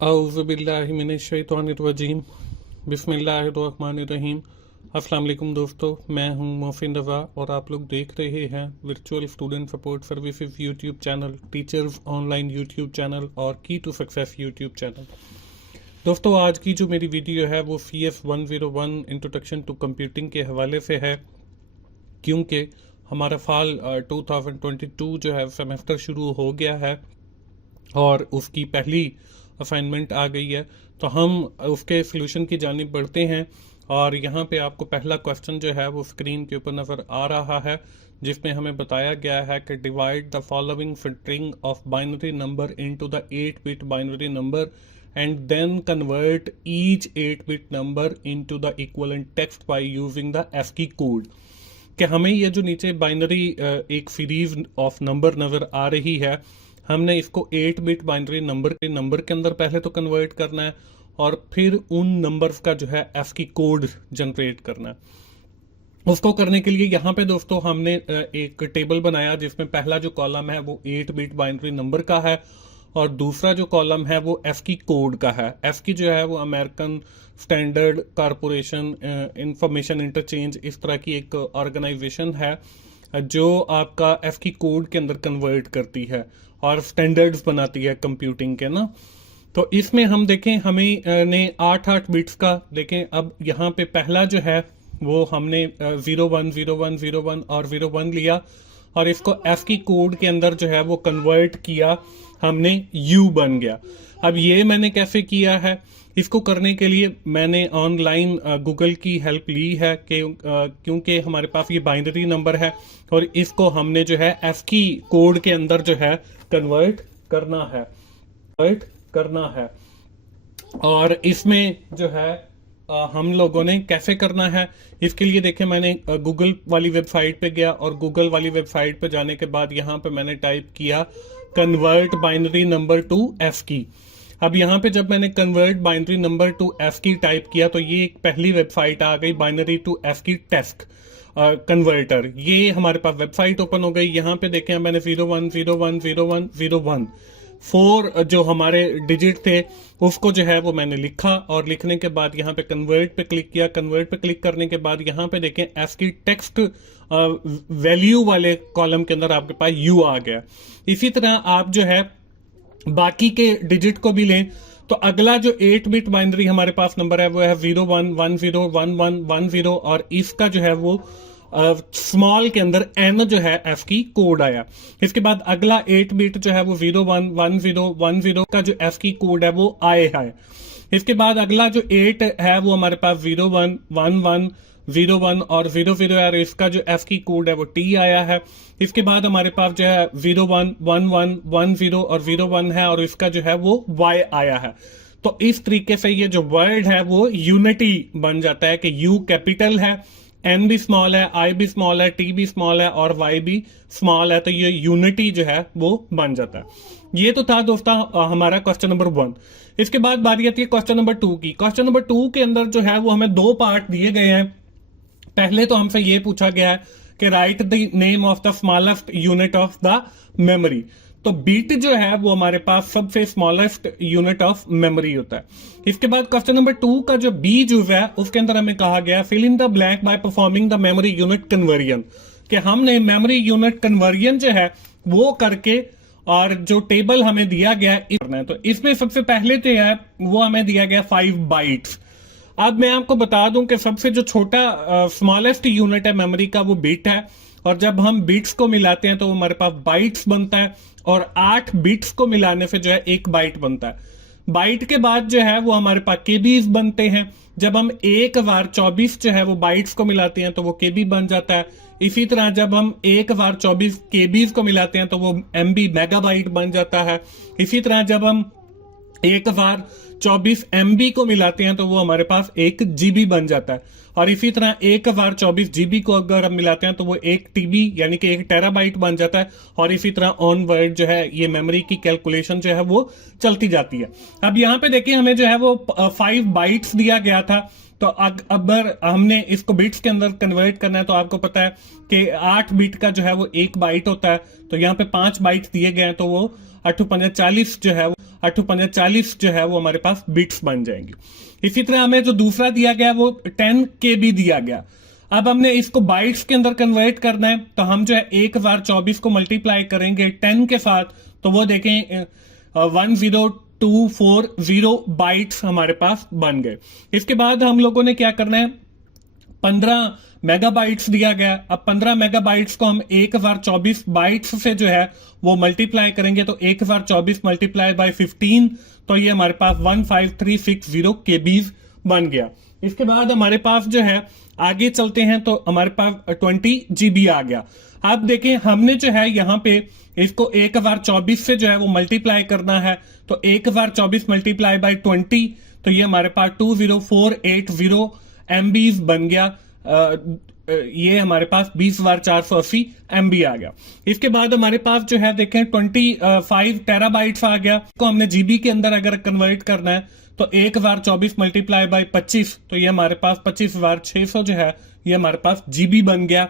औज़ुबिल्लाहिमिनश्शैतानिर्रजीम बिस्मिल्लाहिर्रहमानिर्रहीम। अस्सलाम वालेकुम दोस्तों, मैं हूं मोहसिन रज़ा और आप लोग देख रहे हैं virtual student support services YouTube channel, teachers online YouTube channel और की टू सक्सेस यूट्यूब चैनल। दोस्तों, आज की जो मेरी वीडियो है वो CS 101 इंट्रोडक्शन टू कंप्यूटिंग के हवाले से है, क्योंकि हमारा फाल 2022 जो है सेमेस्टर शुरू हो गया है और उसकी पहली असाइनमेंट आ गई है। तो हम उसके सोल्यूशन की जानिब बढ़ते हैं और यहाँ पे आपको पहला क्वेश्चन जो है वो स्क्रीन के ऊपर नज़र आ रहा है, जिसमें हमें बताया गया है कि divide the following string of binary number into the 8 bit binary number and then convert each 8 bit number into the equivalent text by using the ASCII code. कि हमें ये जो नीचे बाइनरी एक सीरीज ऑफ नंबर नज़र आ रही है, हमने इसको 8 बिट बाइनरी नंबर के अंदर पहले तो कन्वर्ट करना है और फिर उन नंबर्स का जो है ASCII कोड जनरेट करना है। उसको करने के लिए यहाँ पे दोस्तों हमने एक टेबल बनाया जिसमें पहला जो कॉलम है वो 8 बिट बाइनरी नंबर का है और दूसरा जो कॉलम है वो ASCII कोड का है। ASCII जो है वो American standard corporation information interchange इस तरह की एक ऑर्गेनाइजेशन है जो आपका ASCII कोड के अंदर कन्वर्ट करती है और स्टैंडर्ड्स बनाती है कंप्यूटिंग के ना। तो इसमें हम देखें हमें ने 8 बिट्स का देखें। अब यहाँ पे पहला जो है वो हमने 01 01 01 और 01 लिया और इसको ASCII कोड के अंदर जो है वो कन्वर्ट किया, हमने U बन गया। अब ये मैंने कैसे किया है, इसको करने के लिए मैंने ऑनलाइन गूगल की हेल्प ली है कि क्योंकि हमारे पास ये बाइनरी नंबर है और इसको हमने जो है ASCII कोड के अंदर जो है कन्वर्ट करना है। और इसमें जो है हम लोगों ने कैसे करना है, इसके लिए देखें मैंने गूगल वाली वेबसाइट पे गया और गूगल वाली वेबसाइट पे जाने के बाद यहाँ पे मैंने टाइप किया convert binary number to ASCII। अब यहाँ पे जब मैंने convert binary number to ASCII type किया तो ये एक पहली वेबसाइट आ गई, binary to ASCII text converter. ये हमारे पास वेबसाइट ओपन हो गई। यहाँ पे देखें मैंने 01 01 01 01 4 जो हमारे डिजिट थे उसको जो है वो मैंने लिखा और लिखने के बाद यहाँ पे कन्वर्ट पे क्लिक किया। कन्वर्ट पे क्लिक करने के बाद यहाँ पे देखें ASCII टेक्स्ट वैल्यू वाले कॉलम के अंदर आपके पास U आ गया। इसी तरह आप जो है बाकी के डिजिट को भी लें तो अगला जो 8 बिट बाइनरी हमारे पास नंबर है वो है 01 10 11 10 और इसका जो है वो स्मॉल के अंदर N जो है ASCII कोड आया। इसके बाद अगला 8 बिट जो है वो 01 10 10 का जो ASCII कोड है वो आया है। इसके बाद अगला जो 8 है वो हमारे पास 01 11 01 और 00 है और इसका जो ASCII कोड है वो T आया है। इसके बाद हमारे पास जो है 01 11 10 और 01 है और इसका जो है वो Y आया है। तो इस तरीके से ये जो वर्ड है वो यूनिटी बन जाता है कि U कैपिटल है, N भी स्मॉल है, I भी स्मॉल है, T भी स्मॉल है और Y भी स्मॉल है। तो ये यूनिटी जो है वो बन जाता है। ये तो था दोस्तों हमारा क्वेश्चन नंबर 1। इसके बाद बारी आती है क्वेश्चन नंबर 2 की। क्वेश्चन नंबर 2 के अंदर जो है वो हमें 2 पार्ट दिए गए हैं। पहले तो हमसे ये पूछा गया है कि right the name of the smallest unit of the memory. तो बीट जो है वो हमारे पास सबसे स्मॉलेस्ट यूनिट ऑफ मेमोरी होता है। इसके बाद क्वेश्चन नंबर 2 का जो बी जो है उसके अंदर हमें कहा गया fill in the blank by performing the memory unit conversion, कि हमने मेमोरी यूनिट कन्वर्जन जो है वो करके और जो टेबल हमें दिया गया है तो इसमें सबसे पहले तो है वो हमें दिया गया 5 बाइट्स। अब मैं आपको बता दूं कि सबसे जो छोटा स्मॉलेस्ट यूनिट है मेमोरी का वो बिट है और जब हम बिट्स को मिलाते हैं तो हमारे पास बाइट्स बनता है और 8 बिट्स को मिलाने से जो है 1 बाइट बनता है। बाइट के बाद जो है वो हमारे पास केबीज बनते हैं। जब हम एक बार 24 जो है वो बाइट्स को मिलाते हैं तो वो केबी बन जाता है। इसी तरह जब हम एक बार 24 केबीज को मिलाते हैं तो वो MB मेगाबाइट बन जाता है। इसी तरह जब हम एक बार 24 MB को मिलाते हैं तो वो हमारे पास 1 GB बन जाता है। और इसी तरह एक बार 24 GB को अगर हम मिलाते हैं तो वो 1 TB यानी कि 1 टेराबाइट बन जाता है। और इसी तरह ऑन वर्ड जो है ये मेमोरी की कैलकुलेशन जो है वो चलती जाती है। अब यहाँ पे देखिए हमें जो है वो 5 बाइट्स दिया गया था तो अगर हमने इसको बिट्स के अंदर कन्वर्ट करना है तो आपको पता है कि 8 बिट का जो है वो 1 बाइट होता है, तो यहाँ पे 5 बाइट दिए गए हैं, तो वो 8×5 जो है वो 8×5 जो है वो हमारे पास बिट्स बन जाएंगी। इसी तरह हमें जो दूसरा दिया गया वो 10 KB दिया गया। अब हमने इसको बाइट्स के अंदर कन्वर्ट करना है, तो हम जो है 1024 को मल्टीप्लाई करेंगे 10 के साथ, तो वो देखें 10240 बाइट्स हमारे पास बन गए। इसके बाद हम लोगों ने क्या करना है, 15 मेगाबाइट्स दिया गया। अब 15 मेगाबाइट्स को हम 1024 बाइट्स से जो है वो मल्टीप्लाई करेंगे, तो 1024 मल्टीप्लाई बाय 15, तो ये हमारे पास 15360 केबीज बन गया। इसके बाद हमारे पास जो है आगे चलते हैं, तो हमारे पास 20 GB आ गया। अब देखें हमने जो है यहाँ पे इसको 1024 से जो है वो मल्टीप्लाई करना है, तो 1024 मल्टीप्लाई बाय 20, तो ये हमारे पास 20480 MBs बन गया। ये हमारे पास 20,480 MB आ गया। इसके बाद हमारे पास जो है देखें 25 टेराबाइट्स आ गया। को हमने जीबी के अंदर अगर कन्वर्ट करना है, तो 1024 मल्टीप्लाई बाय 25, तो ये हमारे पास 25,600 जो है ये हमारे पास जीबी बन गया।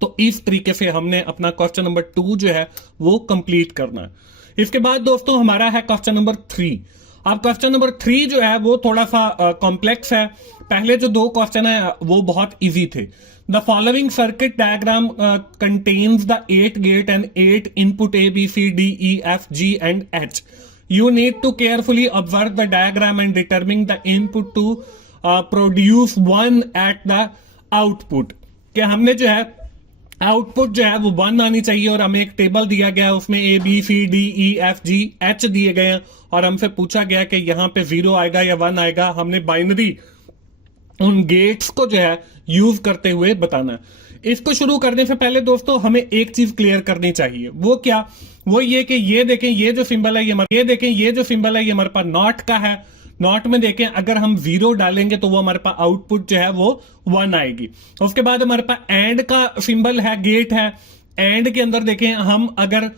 तो इस तरीके से हमने अपना क्वेश्चन नंबर 2 जो है वो कंप्लीट करना है। इसके बाद दोस्तों हमारा है क्वेश्चन नंबर 3। अब क्वेश्चन नंबर 3 जो है वो थोड़ा सा कॉम्प्लेक्स है। पहले जो 2 क्वेश्चन है वो बहुत इजी थे। The following circuit diagram contains the 8 gate and 8 input A B C D E F G and H. You need to carefully observe the diagram and determine the input to produce 1 at the output. कि हमने जो है output जो है वो 1 आनी चाहिए, और हमें एक टेबल दिया गया है, उसमें A B C D E F G H दिए गए हैं, और हमसे पूछा गया कि यहाँ पे 0 आएगा या 1 आएगा। हमने बाइनरी उन गेट्स को जो है यूज करते हुए बताना है। इसको शुरू करने से पहले दोस्तों हमें एक चीज क्लियर करनी चाहिए। वो क्या? वो ये कि ये देखें ये जो सिंबल है ये देखें ये जो सिंबल है ये हमारे पास नॉट का है। नॉट में देखें अगर हम 0 डालेंगे तो वो हमारे पास आउटपुट जो है वो 1 आएगी। उसके बाद हमारे पास एंड का सिंबल है, गेट है। एंड के अंदर देखें हम अगर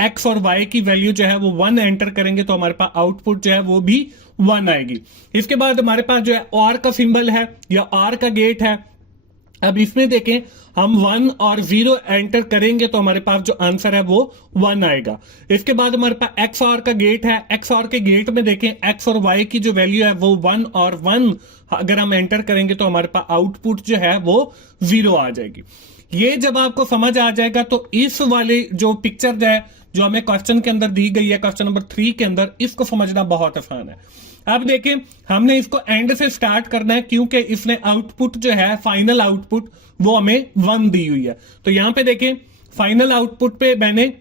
एक्स और वाई की वैल्यू जो है वो 1 एंटर करेंगे तो हमारे पास आउटपुट जो है वो भी 1 आएगी। इसके बाद हमारे पास जो है और का सिंबल है या और का गेट है। अब इसमें देखें हम 1 और 0 एंटर करेंगे तो हमारे पास जो आंसर है वो 1 आएगा। इसके बाद हमारे पास एक्स और का गेट है। एक्स और के गेट में देखें एक्स और वाई की जो वैल्यू है वो 1 और 1 अगर हम एंटर करेंगे तो हमारे पास आउटपुट जो है वो 0 आ जाएगी। ये जब आपको समझ आ जाएगा तो इस वाली जो पिक्चर है जो हमें क्वेश्चन के अंदर दी गई है क्वेश्चन नंबर 3 के अंदर, इसको समझना बहुत आसान है। अब देखें हमने इसको एंड से स्टार्ट करना है क्योंकि इसने आउटपुट जो है फाइनल आउटपुट वो हमें 1 दी हुई है। तो यहां पे देखें फाइनल आउटपुट पे मैंने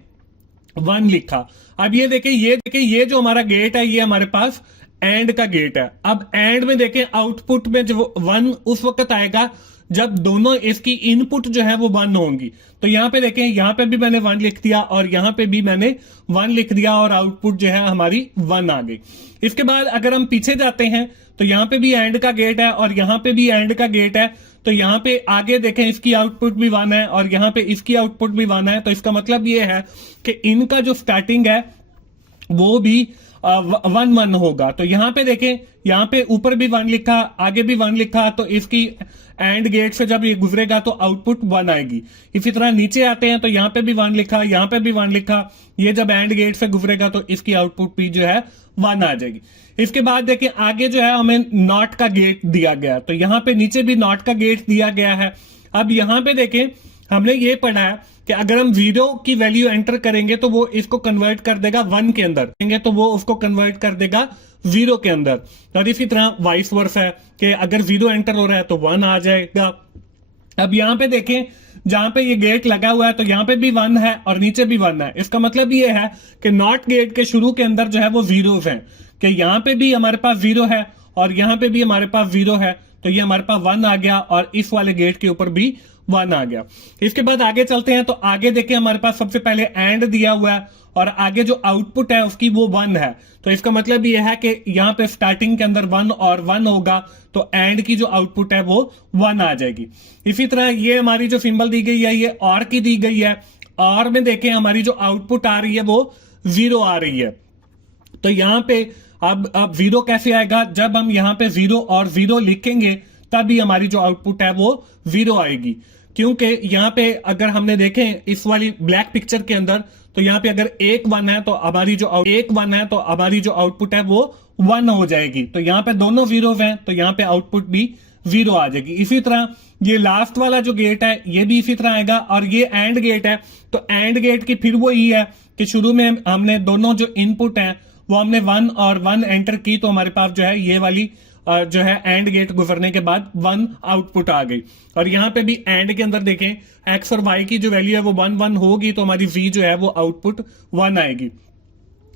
1 लिखा। अब ये देखें ये जो हमारा गेट है ये हमारे पास एंड का गेट है। अब एंड में देखें आउटपुट में जो 1 उस वक्त आएगा जब दोनों इसकी इनपुट जो है वो 1 होंगी। तो यहां पे देखें यहां पे भी मैंने 1 लिख दिया और यहां पे भी मैंने 1 लिख दिया और आउटपुट जो है हमारी 1 आ गई। इसके बाद अगर हम पीछे जाते हैं तो यहां पे भी एंड का गेट है और यहां पे भी एंड का गेट है। तो यहां पे आगे देखें इसकी आउटपुट भी 1 है और यहां पे इसकी आउटपुट भी 1 है। तो इसका मतलब ये है कि इनका जो स्टार्टिंग है वो भी 1 होगा। तो यहां पे देखें यहां पे ऊपर भी 1 लिखा आगे भी 1 लिखा, तो इसकी एंड गेट से जब ये गुजरेगा तो आउटपुट 1 आएगी। इसी तरह नीचे आते हैं तो यहां पे भी 1 लिखा यहां पे भी 1 लिखा, ये जब एंड गेट से गुजरेगा तो इसकी आउटपुट भी जो है 1 आ जाएगी। इसके बाद देखें आगे जो है हमें नॉट का गेट दिया गया, तो यहां पे नीचे भी नॉट का गेट दिया गया है। अब यहां पे देखें हमने ये पढ़ा है कि अगर हम 0 की वैल्यू एंटर करेंगे तो वो इसको कन्वर्ट कर देगा 1 के अंदर, तो वो उसको कन्वर्ट कर देगा 0 के अंदर। और इसी तरह वाइस वर्सा है कि अगर 0 एंटर हो रहा है तो 1 आ जाएगा। अब यहां पे देखें जहां पे ये गेट लगा हुआ है तो यहां पे भी 1 है और नीचे भी 1 है। इसका मतलब ये है कि नॉट गेट के शुरू के अंदर जो है वो 0s हैं, कि यहां पे भी हमारे पास 0 है और यहां पे भी हमारे पास 0 है। तो ये हमारे पास 1 आ गया और इस वाले गेट के ऊपर भी 1 आ गया। इसके बाद आगे चलते हैं तो आगे देखिए हमारे पास सबसे पहले एंड दिया हुआ है और आगे जो आउटपुट है उसकी वो 1 है। तो इसका मतलब ये है कि यहाँ पे स्टार्टिंग के अंदर 1 और 1 होगा तो एंड की जो आउटपुट है वो 1 आ जाएगी। इसी तरह ये हमारी जो सिंबल दी गई है ये और की दी गई है। और में देखें हमारी जो आउटपुट आ रही है वो 0 आ रही है। तो यहाँ पे अब जीरो कैसे आएगा? जब हम यहाँ पे जीरो और जीरो लिखेंगे तभी हमारी जो आउटपुट है वो जीरो आएगी, क्योंकि यहाँ पे अगर हमने देखें इस वाली ब्लैक पिक्चर के अंदर, तो यहाँ पे अगर एक वन है तो हमारी जो आउटपुट है वो वन हो जाएगी। तो यहाँ पे दोनों जीरो हैं तो यहाँ पे आउटपुट भी जीरो आ जाएगी। इसी तरह ये लास्ट वाला जो गेट है ये भी इसी तरह आएगा, और ये एंड गेट है तो एंड गेट की फिर वो ही है कि शुरू में हमने दोनों जो इनपुट है वो हमने वन और वन एंटर की, तो हमारे पास जो है ये वाली जो है एंड गेट गुजरने के बाद वन आउटपुट आ गई। और यहां पे भी एंड के अंदर देखें एक्स और वाई की जो वैल्यू है वो वन वन होगी, तो हमारी वी जो है वो आउटपुट वन आएगी।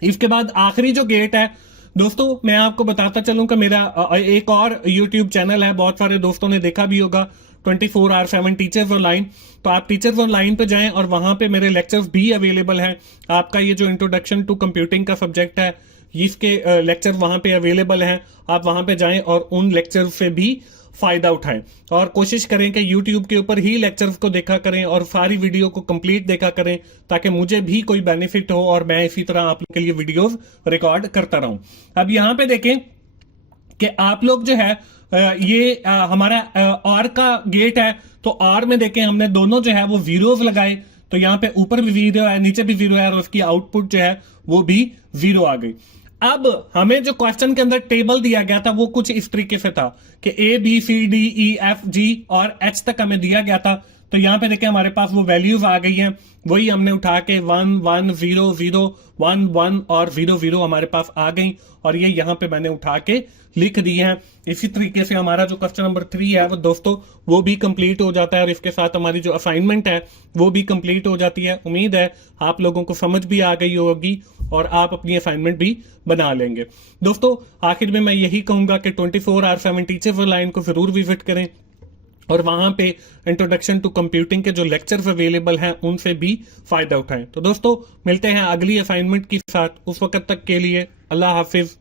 इसके बाद आखिरी जो गेट है दोस्तों, मैं आपको बताता चलूं कि मेरा एक और यूट्यूब चैनल है, बहुत सारे दोस्तों ने देखा भी होगा, 24/7 टीचर्स ऑनलाइन। तो आप टीचर्स ऑनलाइन पे जाएं और वहां पे मेरे लेक्चर्स भी अवेलेबल हैं। आपका ये जो इंट्रोडक्शन टू कंप्यूटिंग का सब्जेक्ट है इसके लेक्चर वहां पे अवेलेबल हैं। आप वहां पे जाएं और उन लेक्चर से भी फायदा उठाएं, और कोशिश करें कि YouTube के ऊपर ही लेक्चर्स को देखा करें और सारी वीडियो को कंप्लीट देखा करें, ताकि मुझे भी कोई बेनिफिट हो और मैं इसी तरह आप लोग के लिए वीडियोस रिकॉर्ड करता रहूं। अब यहाँ पे देखें कि आप लोग जो है ये हमारा और का गेट है, तो और में देखें हमने दोनों जो है वो जीरोस लगाए, तो यहाँ पे ऊपर भी जीरो है नीचे भी जीरो है, और उसकी आउटपुट जो है वो भी जीरो आ गई। अब हमें जो क्वेश्चन के अंदर टेबल दिया गया था वो कुछ इस तरीके से था कि A B C D E F G और H तक हमें दिया गया था। तो यहाँ पे देखें हमारे पास वो वैल्यूज आ गई हैं, वही हमने उठा के 1 1 0 0 1 1 और 0 0 हमारे पास आ गई, और ये यहाँ पे मैंने उठा के लिख दी हैं। इसी तरीके से हमारा जो क्वेश्चन नंबर 3 है वो दोस्तों वो भी कंप्लीट हो जाता है, और इसके साथ हमारी जो असाइनमेंट है वो भी कंप्लीट हो जाती है। उम्मीद है आप लोगों को समझ भी आ गई होगी और आप अपनी असाइनमेंट भी बना लेंगे। दोस्तों आखिर में मैं यही कहूंगा कि 24/7 टीचर्स ऑनलाइन को जरूर विजिट करें, और वहां पे इंट्रोडक्शन टू कंप्यूटिंग के जो लेक्चर्स अवेलेबल हैं उनसे भी फायदा उठाएं। तो दोस्तों मिलते हैं अगली असाइनमेंट के साथ, उस वक्त तक के लिए अल्लाह हाफिज।